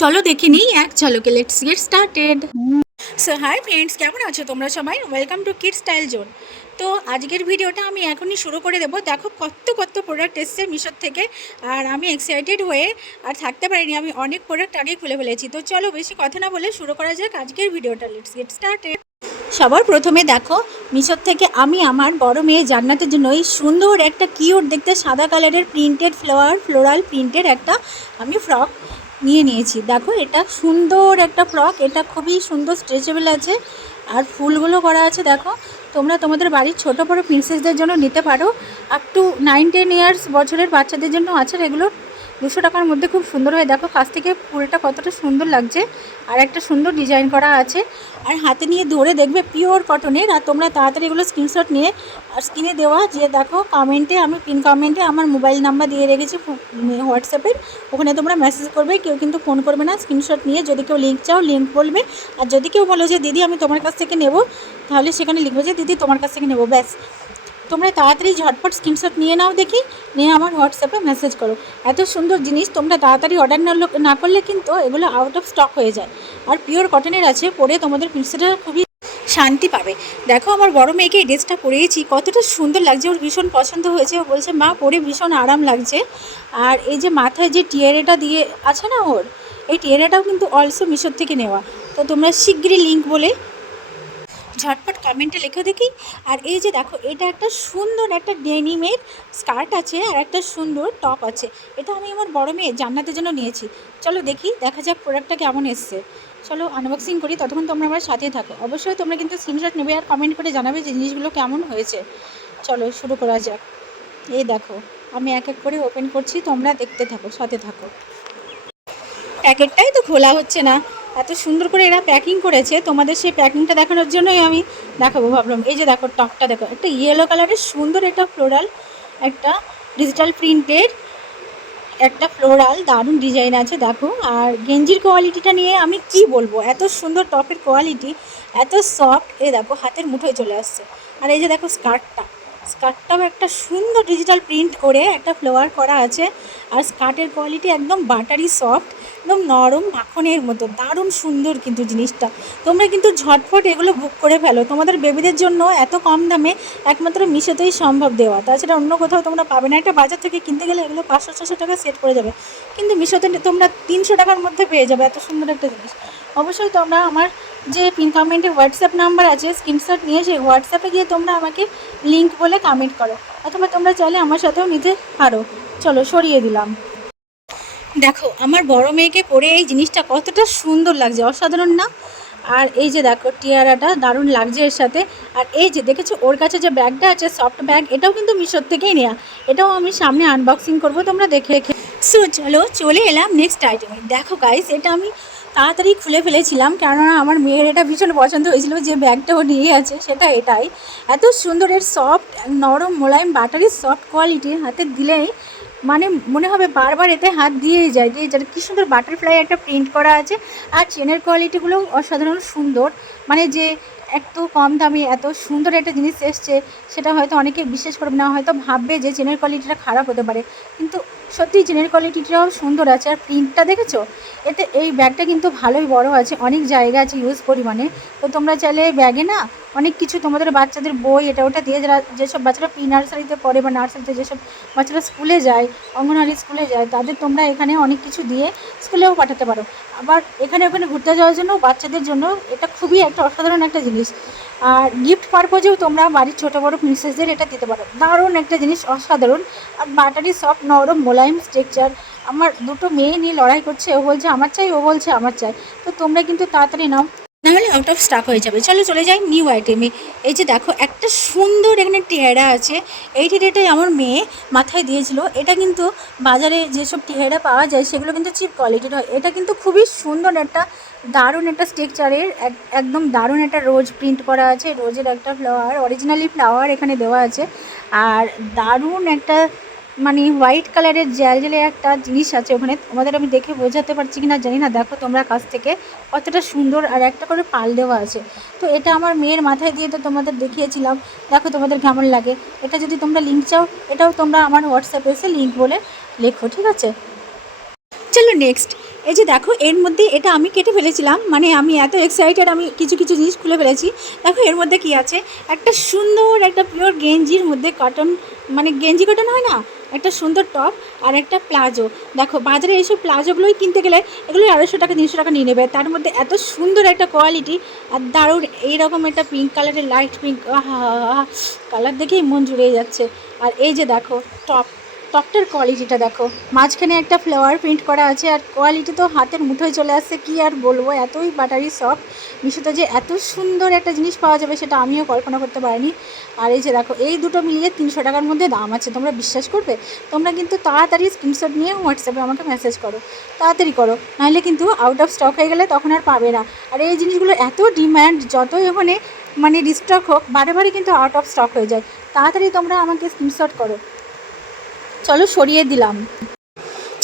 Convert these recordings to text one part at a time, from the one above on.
চলো দেখে নিই এক ঝলকে। Let's get started. So hi friends, কেমন আছো তোমরা সবাই? Welcome to Kid Style Zone. তো আজকের ভিডিওটা আমি এখনই শুরু করে দেবো। দেখো কত কত প্রোডাক্ট এসছে মিশোর থেকে, আর আমি এক্সাইটেড হয়ে আর থাকতে পারিনি। আমি অনেক প্রোডাক্ট আগেই খুলে ফেলেছি। তো চলো বেশি কথা না বলে শুরু করা যাক আজকের ভিডিওটা। Let's get started. সবার প্রথমে দেখো, মিশোর থেকে আমি আমার বড় মেয়ে জান্নাতের জন্য এই সুন্দর একটা কিউট দেখতে সাদা কালারের প্রিন্টেড ফ্লোরাল প্রিন্টের একটা আমি ফ্রক নিয়েছি। দেখো এটা সুন্দর একটা ফ্রক, এটা খুবই সুন্দর, স্ট্রেচেবল আছে আর ফুলগুলো করা আছে। দেখো তোমরা তোমাদের বাড়ির ছোটো বড়ো প্রিন্সেসদের জন্য নিতে পারো। আপ টু 9-10 ইয়ার্স বছরের বাচ্চাদের জন্য আছে। এগুলো 200 টাকার মধ্যে খুব সুন্দর হয়। দেখো কাছ থেকে ফুলটা কতটা সুন্দর লাগছে, আর একটা সুন্দর ডিজাইন করা আছে। আর হাতে নিয়ে ধরে দেখবে পিওর কটনের। আর তোমরা তাড়াতাড়ি এগুলো স্ক্রিনশট নিয়ে, আর স্ক্রিনে দেওয়া যে দেখো কমেন্টে, আমি পিন কমেন্টে আমার মোবাইল নাম্বার দিয়ে রেখেছি হোয়াটসঅ্যাপের, ওখানে তোমরা মেসেজ করবে। কেউ কিন্তু ফোন করবে না, স্ক্রিনশট নিয়ে যদি কেউ লিঙ্ক চাও লিঙ্ক বলবে। আর যদি কেউ বলো যে দিদি আমি তোমার কাছ থেকে নেব, তাহলে সেখানে লিখবে যে দিদি তোমার কাছ থেকে নেব। ব্যাস, তোমরা তাড়াতাড়ি ঝটপট স্ক্রিনশট নিয়ে নাও, দেখি নিয়ে আমার হোয়াটসঅ্যাপে মেসেজ করো। এত সুন্দর জিনিস তোমরা তাড়াতাড়ি অর্ডার না করলে কিন্তু এগুলো আউট অফ স্টক হয়ে যায়। আর পিওর কটনের আছে, পরে তোমাদের প্রিন্সেসরা খুবই শান্তি পাবে। দেখো আমার বড় মেয়েকে এই ড্রেসটা পরিয়েছি, কতটা সুন্দর লাগছে, ওর ভীষণ পছন্দ হয়েছে। ও বলছে মা পরে ভীষণ আরাম লাগছে। আর এই যে মাথায় যে টিয়ারেটা দিয়ে আছে না ওর, এই টিয়ারেটাও কিন্তু অলসো মিশোর থেকে নেওয়া। তো তোমরা শিগগিরই লিঙ্ক বলে ঝটপট কমেন্টে লেখো দেখি। আর এই যে দেখো, এটা একটা সুন্দর একটা ডেনিমের স্কার্ট আছে আর একটা সুন্দর টপ আছে। এটা আমি আমার বড় মেয়ে জান্নাতের জন্য নিয়েছি। চলো দেখি, দেখা যাক প্রোডাক্টটা কেমন এসছে। চলো আনবক্সিং করি, ততক্ষণ তোমরা আমার সাথে থাকো। অবশ্যই তোমরা কিন্তু স্ক্রিনশট নেবে আর কমেন্ট করে জানাবে যে জিনিসগুলো কেমন হয়েছে। চলো শুরু করা যাক। এই দেখো আমি এক এক করে ওপেন করছি, তোমরা দেখতে থাকো, সাথে থাকো। প্যাকেটটাই তো খোলা হচ্ছে না। এত সুন্দর করে এরা প্যাকিং করেছে, তোমাদের সেই প্যাকিংটা দেখানোর জন্যই আমি দেখাবো ভাবলাম। এই যে দেখো টপটা দেখো, একটা ইয়েলো কালারের সুন্দর একটা ফ্লোরাল, একটা ডিজিটাল প্রিন্টের একটা ফ্লোরাল দারুণ ডিজাইন আছে দেখো। আর গেঞ্জির কোয়ালিটিটা নিয়ে আমি কি বলবো, এত সুন্দর টপের কোয়ালিটি, এত সফট। এই দেখো হাতের মুঠোয় চলে আসছে। আর এই যে দেখো স্কার্টটাও একটা সুন্দর ডিজিটাল প্রিন্ট করে একটা ফ্লোয়ার করা আছে। আর স্কার্টের কোয়ালিটি একদম বাটারি সফট, একদম নরম মাখনের মতো, দারুণ সুন্দর কিন্তু জিনিসটা। তোমরা কিন্তু ঝটফট এগুলো বুক করে ফেলো, তোমাদের বেবিদের জন্য এত কম দামে একমাত্র মিশোতেই সম্ভব দেওয়া। তাছাড়া অন্য কোথাও তোমরা পাবে না। একটা বাজার থেকে কিনতে গেলে এগুলো 500-600 টাকা সেট পড়ে যাবে, কিন্তু মিশোতে তোমরা 300 টাকার মধ্যে পেয়ে যাবে এত সুন্দর একটা জিনিস। অবশ্যই তোমরা আমার যে পিন কমেন্টের হোয়াটসঅ্যাপ নাম্বার আছে, স্ক্রিনশট নিয়ে সেই হোয়াটসঅ্যাপে গিয়ে তোমরা আমাকে লিঙ্ক বলে কমেন্ট করো, অথবা তোমরা চাইলে আমার সাথেও নিতে পারো। চলো সরিয়ে দিলাম। দেখো আমার বড় মেয়েকে পরে এই জিনিসটা কতটা সুন্দর লাগছে, অসাধারণ না? আর এই যে দেখো টিয়ারাটা দারুণ লাগছে এর সাথে। আর এই যে দেখেছো ওর কাছে যে ব্যাগটা আছে, সফট ব্যাগ, এটাও কিন্তু মিশোর থেকেই নেওয়া। এটাও আমি সামনে আনবক্সিং করবো, তোমরা দেখে। সো চলো চলে এলাম নেক্সট আইটেমে। দেখো গাইস, এটা আমি তাড়াতাড়ি খুলে ফেলেছিলাম, কেননা আমার মেয়ের এটা ভীষণ পছন্দ হয়েছিল। যে ব্যাগটাও নিয়ে আছে সেটা এটাই। এত সুন্দর, এর সফট, নরম, মোলায়েম, বাটারি সফট কোয়ালিটি, হাতে দিলেই মানে মনে হবে বারবার এতে হাত দিয়েই যায়। কী সুন্দর বাটারফ্লাই একটা প্রিন্ট করা আছে। আর চেনের কোয়ালিটিগুলো অসাধারণ সুন্দর। মানে যে এত কম দামে এত সুন্দর একটা জিনিস এসছে, সেটা হয়তো অনেকে বিশ্বাস করবে না, হয়তো ভাববে যে চেনের কোয়ালিটিটা খারাপ হতে পারে, কিন্তু সত্যি চেনের কোয়ালিটিটাও সুন্দর আছে। আর প্রিন্টটা দেখেছো, এতে এই ব্যাগটা কিন্তু ভালোই বড় আছে, অনেক জায়গা আছে ইউজ পরিমাণে। তো তোমরা চাইলে ব্যাগে না অনেক কিছু তোমাদের বাচ্চাদের বই এটা ওটা দিয়ে, যারা যেসব বাচ্চারা প্রি নার্সারিতে পড়ে বা নার্সারিতে যেসব বাচ্চারা স্কুলে যায়, অঙ্গনওয়াড়ি স্কুলে যায়, তাদের তোমরা এখানে অনেক কিছু দিয়ে স্কুলেও পাঠাতে পারো। আবার এখানে ওখানে ঘুরতে যাওয়ার জন্য বাচ্চাদের জন্য এটা খুবই একটা অসাধারণ একটা জিনিস। আর গিফট পারপোজেও তোমরা বাড়ির ছোটো বড়ো প্রিন্সেসদের এটা দিতে পারো। দারুণ একটা জিনিস, অসাধারণ। আর বাটারি সফট, নরম, মোলায়েম স্ট্রাকচার। আমার দুটো মেয়ে নিয়ে লড়াই করছে, ও বলছে আমার চাই, ও বলছে আমার চাই। তো তোমরা কিন্তু তাড়াতাড়ি নাও, নাহলে আউট অফ স্টক হয়ে যাবে। চলো চলে যাই নিউ আইটেমে। এই যে দেখো একটা সুন্দর এখানে টেহারা আছে। এই টেহারাটাই আমার মেয়ে মাথায় দিয়েছিল। এটা কিন্তু বাজারে যেসব টেহারা পাওয়া যায় সেগুলো কিন্তু চিপ কোয়ালিটির হয়। এটা কিন্তু খুবই সুন্দর একটা, দারুণ একটা স্ট্রাকচারের, একদম দারুণ একটা রোজ প্রিন্ট করা আছে। রোজের একটা ফ্লাওয়ার, অরিজিনালি ফ্লাওয়ার এখানে দেওয়া আছে। আর দারুণ একটা মানে হোয়াইট কালারের জেলে একটা জিনিস আছে ওখানে, তোমাদের আমি দেখে বোঝাতে পারছি কি না জানি না। দেখো তোমরা কাছ থেকে কতটা সুন্দর, আর একটা করে পাল দেওয়া আছে। তো এটা আমার মেয়ের মাথায় দিয়ে তো তোমাদের দেখিয়েছিলাম। দেখো তোমাদের কেমন লাগে। এটা যদি তোমরা লিঙ্ক চাও, এটাও তোমরা আমার হোয়াটসঅ্যাপে এসে লিঙ্ক বলে লেখো, ঠিক আছে? চলো নেক্সট। এই যে দেখো এর মধ্যে এটা আমি কেটে ফেলেছিলাম, মানে আমি এত এক্সাইটেড, আমি কিছু কিছু জিনিস খুলে ফেলেছি। দেখো এর মধ্যে কি আছে, একটা সুন্দর একটা পিওর গেঞ্জির মধ্যে কটন, মানে গেঞ্জি কটন হয় না, একটা সুন্দর টপ আর একটা প্লাজো। দেখো বাজারে এইসব প্লাজোগুলোই কিনতে গেলে এগুলোই 250 টাকা 300 টাকা নিয়ে নেবে, তার মধ্যে এত সুন্দর একটা কোয়ালিটি আর দারুণ এইরকম একটা পিঙ্ক কালারের, লাইট পিঙ্ক, আহা কালার দেখেই মন জুড়ে যাচ্ছে। আর এই যে দেখো টপটার কোয়ালিটিটা দেখো, মাঝখানে একটা ফ্লাওয়ার প্রিন্ট করা আছে, আর কোয়ালিটি তো হাতের মুঠোয় চলে আসছে, কি আর বলবো, এতই বাটারি সফট। মিশোতে যে এত সুন্দর একটা জিনিস পাওয়া যাবে সেটা আমিও কল্পনা করতে পারিনি। আর এই যে দেখো এই দুটো মিলিয়ে 300 টাকার মধ্যে দাম আছে। তোমরা বিশ্বাস করবে? তোমরা কিন্তু তাড়াতাড়ি স্ক্রিনশট নিয়ে হোয়াটসঅ্যাপে আমাকে মেসেজ করো, তাড়াতাড়ি করো, নাহলে কিন্তু আউট অফ স্টক হয়ে গেলে তখন আর পাবে না। আর এই জিনিসগুলো এত ডিম্যান্ড, যতই ওখানে মানে রিস্টক হোক, বারে বারে কিন্তু আউট অফ স্টক হয়ে যায়। তাড়াতাড়ি তোমরা আমাকে স্ক্রিনশট করো। চলো সরিয়ে দিলাম।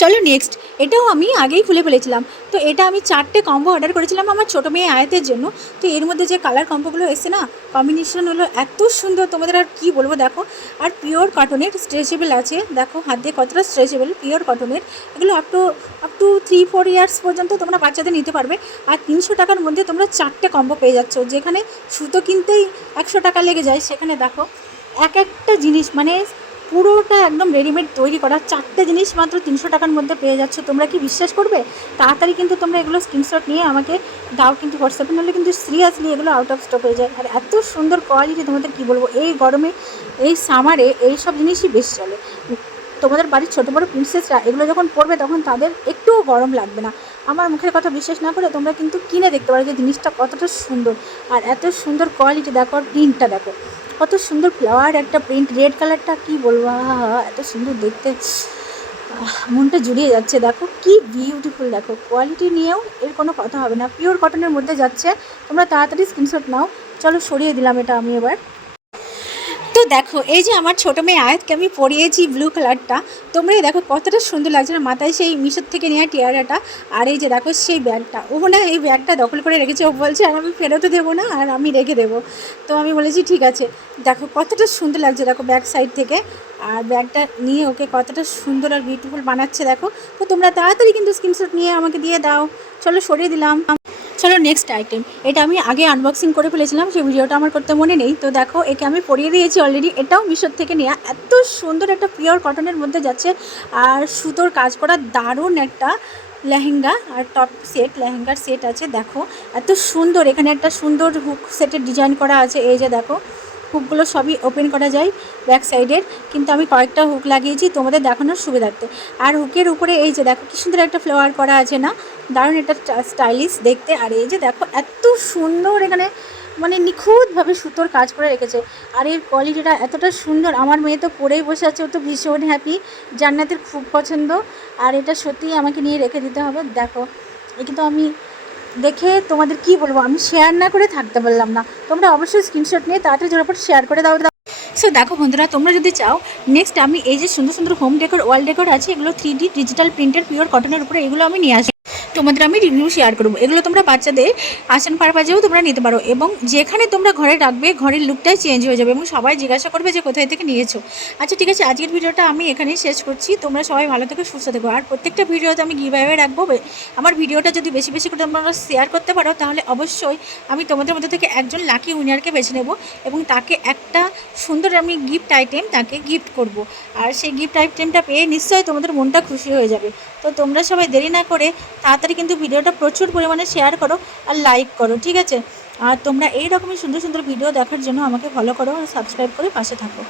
চলো নেক্সট, এটাও আমি আগেই খুলে ফেলেছিলাম। তো এটা আমি 4টে কম্বো অর্ডার করেছিলাম আমার ছোটো মেয়ে আয়াতের জন্য। তো এর মধ্যে যে কালার কম্বোগুলো এসে না, কম্বিনেশন হলো এত সুন্দর, তোমাদের আর কী বলবো। দেখো আর পিওর কটনের, স্ট্রেচেবল আছে, দেখো হাত দিয়ে কতটা স্ট্রেচেবল, পিওর কটনের। এগুলো আপ টু 3-4 ইয়ার্স পর্যন্ত তোমরা বাচ্চাদের নিতে পারবে। আর 300 টাকার মধ্যে তোমরা 4টে কম্বো পেয়ে যাচ্ছ। যেখানে সুতো কিনতেই 100 টাকা লেগে যায়, সেখানে দেখো একটা জিনিস মানে পুরোটা একদম রেডিমেড তৈরি করা 4টে জিনিস মাত্র 300 টাকার মধ্যে পেয়ে যাচ্ছ। তোমরা কি বিশ্বাস করবে? তাড়াতাড়ি কিন্তু তোমরা এগুলো স্ক্রিনশট নিয়ে আমাকে দাও কিন্তু হোয়াটসঅ্যাপে, নাহলে কিন্তু সিরিয়াসলি এগুলো আউট অফ স্টক হয়ে যায়। আর এত সুন্দর কোয়ালিটি, তোমাদের কি বলবো, এই গরমে এই সামারে এই সব জিনিসই বেশ চলে। তোমাদের বাড়ির ছোটো বড়ো প্রিন্সেসরা এগুলো যখন পরবে তখন তাদের একটুও গরম লাগবে না। আমার মুখের কথা বিশ্বাস না করে তোমরা কিন্তু কিনে দেখতে পারো যে জিনিসটা কতটা সুন্দর। আর এত সুন্দর কোয়ালিটি দেখো, আর প্রিন্টটা দেখো কত সুন্দর, ফ্লাওয়ার একটা প্রিন্ট, রেড কালারটা কি বলবো, এত সুন্দর দেখতে, মনটা জুড়িয়ে যাচ্ছে। দেখো কি বিউটিফুল, দেখো কোয়ালিটি নিয়েও এর কোনো কথা হবে না, পিওর কটনের মধ্যে যাচ্ছে। তোমরা তাড়াতাড়ি স্ক্রিনশট নাও। চলো সরিয়ে দিলাম এটা আমি এবার। তো দেখো এই যে আমার ছোটো মেয়ে আয়াতকে আমি পরিয়েছি ব্লু কালারটা, তোমরাই দেখো কতটা সুন্দর লাগছে না, মাথায় সেই মিশোর থেকে নেওয়া টিয়ারাটা। আর এই যে দেখো সেই ব্যাগটা, ও না এই ব্যাগটা দখল করে রেখেছে, ও বলছে আর আমি ফেরতও দেবো না, আর আমি রেখে দেবো। তো আমি বলেছি ঠিক আছে। দেখো কতটা সুন্দর লাগছে, দেখো ব্যাক সাইড থেকে, আর ব্যাগটা নিয়ে ওকে কতটা সুন্দর আর বিউটিফুল বানাচ্ছে দেখো। তো তোমরা তাড়াতাড়ি কিন্তু স্ক্রিনশট নিয়ে আমাকে দিয়ে দাও। চলো সরিয়ে দিলাম। চলো নেক্সট আইটেম, এটা আমি আগে আনবক্সিং করে ফেলেছিলাম, সেই ভিডিওটা আমার করতে মনে নেই। তো দেখো একে আমি পরিয়ে দিয়েছি অলরেডি, এটাও মিশোর থেকে নেওয়া, এত সুন্দর একটা পিওর কটনের মধ্যে যাচ্ছে, আর সুতোর কাজ করা দারুণ একটা লেহেঙ্গা আর টপ সেট, লেহেঙ্গার সেট আছে। দেখো এত সুন্দর, এখানে একটা সুন্দর হুক সেটের ডিজাইন করা আছে। এই যে দেখো হুকগুলো সবই ওপেন করা যায় ব্যাক সাইডের, কিন্তু আমি কয়েকটা হুক লাগিয়েছি তোমাদের দেখানোর সুবিধার্থে। আর হুকের উপরে এই যে দেখো কি সুন্দর একটা ফ্লাওয়ার করা আছে না, দারুণ একটা স্টাইলিশ দেখতে। আর এই যে দেখো এত সুন্দর, এখানে মানে নিখুঁতভাবে সুতোর কাজ করে রেখেছে। আর এর কোয়ালিটিটা এতটা সুন্দর, আমার মেয়ে তো পরেই বসে আছে, ও তো ভীষণ হ্যাপি, জান্নাতের খুব পছন্দ। আর এটা সত্যিই আমাকে নিয়ে রেখে দিতে হবে। দেখো এ কিন্তু আমি দেখে তোমাদের কি বলবো, আমি শেয়ার না করে থাকতে পারলাম না। তোমরা অবশ্যই স্ক্রিনশট নিয়ে তাড়াতাড়ি ঝটপট শেয়ার করে দাও। সো দেখো বন্ধুরা, তোমরা যদি চাও নেক্সট আমি এই যে সুন্দর সুন্দর হোম ডেকোর, ওয়াল ডেকোর আছে, এগুলো 3D ডিজিটাল প্রিন্টের পিওর কটনের উপরে, এগুলো আমি নিয়ে আসি, তোমাদের আমি রিভিউ শেয়ার করবো। এগুলো তোমরা বাচ্চাদের আসন পারপাজেও তোমরা নিতে পারো, এবং যেখানে তোমরা ঘরে রাখবে ঘরের লুকটাই চেঞ্জ হয়ে যাবে, এবং সবাই জিজ্ঞাসা করবে যে কোথায় থেকে নিয়েছো। আচ্ছা ঠিক আছে, আজকের ভিডিওটা আমি এখানেই শেষ করছি। তোমরা সবাই ভালো থেকো, সুস্থ থেকো। আর প্রত্যেকটা ভিডিওতে আমি গিভঅ্যাওয়ে রাখবো। আমার ভিডিওটা যদি বেশি বেশি করে তোমরা শেয়ার করতে পারো, তাহলে অবশ্যই আমি তোমাদের মধ্যে থেকে একজন লাকি উইনারকে বেছে নেব, এবং তাকে একটা সুন্দর আমি গিফট আইটেম তাকে গিফট করব। আর সেই গিফট আইটেমটা পেয়ে নিশ্চয়ই তোমাদের মনটা খুশি হয়ে যাবে। তো তোমরা সবাই দেরি না করে তাড়াতাড়ি কিন্তু ভিডিওটা প্রচুর পরিমাণে শেয়ার করো আর লাইক করো, ঠিক আছে? আর তোমরা এই রকমই সুন্দর সুন্দর ভিডিও দেখার জন্য আমাকে ফলো করো আর সাবস্ক্রাইব করে পাশে থাকো।